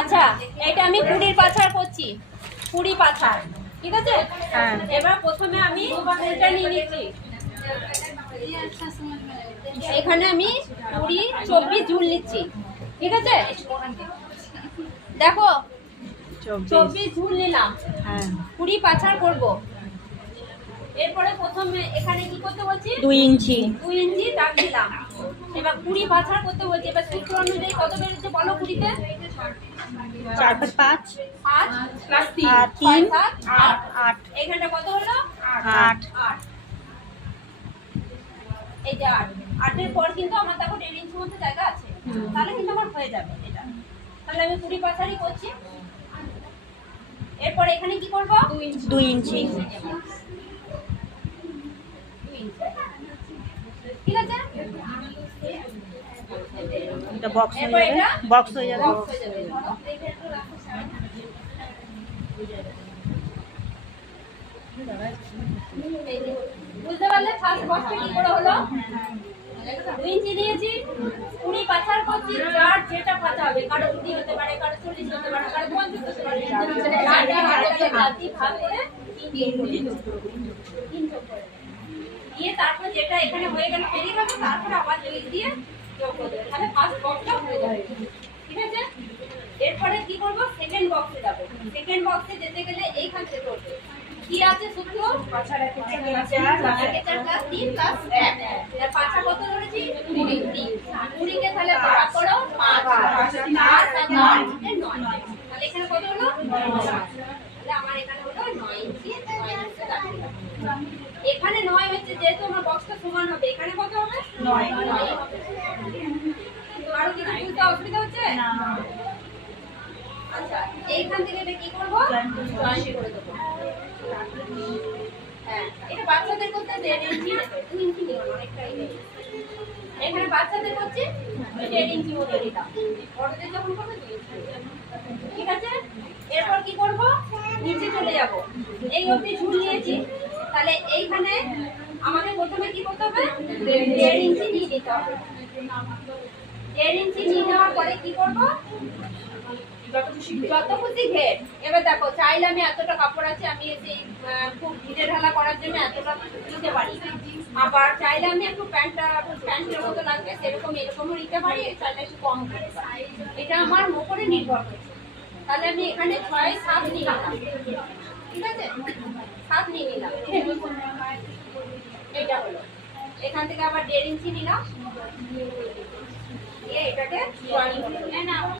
আচ্ছা, এটা আমি কুড়ির পাছার করছি, কুড়ি পাছার, ঠিক আছে? হ্যাঁ। এবার প্রথমে আমি এটা নিয়ে নিচ্ছি। এখানে আমি 20-24 ঝুল নিচ্ছি, ঠিক আছে? দেখো 24 ঝুল নিলাম, হ্যাঁ 20 পাছার করব। এরপরে প্রথমে এখানে কি করতে বলছি, 2 ইঞ্চি 2 ইঞ্চি দাগ দিলাম। এবার 20 পাছার করতে বলছি। এবার সূত্র অনুযায়ী কত বেরোচ্ছে বলো? 20-তে 4 5 5 প্লাস 3 আর 3 8। 8 এখানটা কত হলো? 8 8। এই যে 8, 8-এর পর কিন্তু আমার দেখো 1.5 ইঞ্চির মধ্যে জায়গা আছে, তাহলে কিন্তু আমার হয়ে যাবে এটা। তাহলে আমি 20 পাছারই করছি। এরপর এখানে কি করব? 2 ইঞ্চি ঠিক আছে? এটা বক্স হয়ে এরপর যাবে, এটা বক্স হয়ে যাবে। বক্স হয়ে যাবে। ধরো, এইটা একটু রাখো সাইডে। বুঝতে পারলে ফার্স্ট বক্সটা কি করে হলো? 2 ইঞ্চি নিয়েছি, 20 পাছার করছি। যার যেটা পাছা হবে, কারো 20 হতে পারে, কারো 40 হতে পারে, কারো 50 হতে পারে। জাতি ভাগ করে 3 যোগ করে দিয়ে তারপর যেটা এখানে হয়ে গেল বেরিয়ে গেল, তারপরে আবার 2 দিয়ে যোগ করে দেবে। তাহলে ফার্স্ট বক্সটা হয়ে যাবে, ঠিক আছে? এরপরে কি করব? সেকেন্ড বক্সে যাব। সেকেন্ড বক্সে যেতে গেলে এইখান থেকে করবে। কি আছে সূত্র? পাছা রেখে 4 প্লাস 3 প্লাস 1। এর পাছা কত ধরেছি? 20। 20 কে তাহলে ভাগ করো 5 আর 9 এর 9। তাহলে এখানে কত হলো? 9। তাহলে আমার এখানে হলো 9 ইঞ্চি। 9 ইঞ্চি রাখলাম। এখানে 9 হচ্ছে, যেহেতু আমার বক্সটা সমান হবে, এখানে কত হবে? 9 হবে। আরো কিছু বুঝতে অসুবিধা হচ্ছে? না আচ্ছা, এইখান থেকে এটা কি করব? জয়েন করে দেবো। হ্যাঁ, এটা বাচ্চাদের করতে 1.5 ইঞ্চি নেবে, 2 ইঞ্চি নিও না, অনেকটাই নেবে। এখানে বাচ্চাদের করছি 1.5 ইঞ্চি মতো দিলাম, বড়দের যখন করবে 2 ইঞ্চি। ঠিক আছে? এরপর কি করব? নিচে চলে যাব। এই অবধি ঝুল নিয়েছি, তাহলে এইখানে আমাকে প্রথমে কি করতে হবে? 1.5 ইঞ্চি নিয়ে নিতে হবে। 1.5 ইঞ্চি নিয়ে নেওয়ার পরে কি করব? যত খুশি ঘের। এবার দেখো, চাইলে আমি এতটা কাপড় আছে, আমি এই খুব ঢিলে ঢালা করার জন্য এতটা নিতে পারি। আবার চাইলে আমি একটু প্যান্টের মতো লাগবে সেরকম এরকমও নিতে পারি, চাইলে একটু কম নিতে পারি। এটা আমার উপরে নির্ভর করছে। তাহলে আমি এখানে 6-7 নিয়ে নিলাম, ঠিক আছে? 7 নিয়ে নিলাম, এটা হলো। এখান থেকে আবার 1.5 ইঞ্চি নিলাম, এটাকে জয়েন করে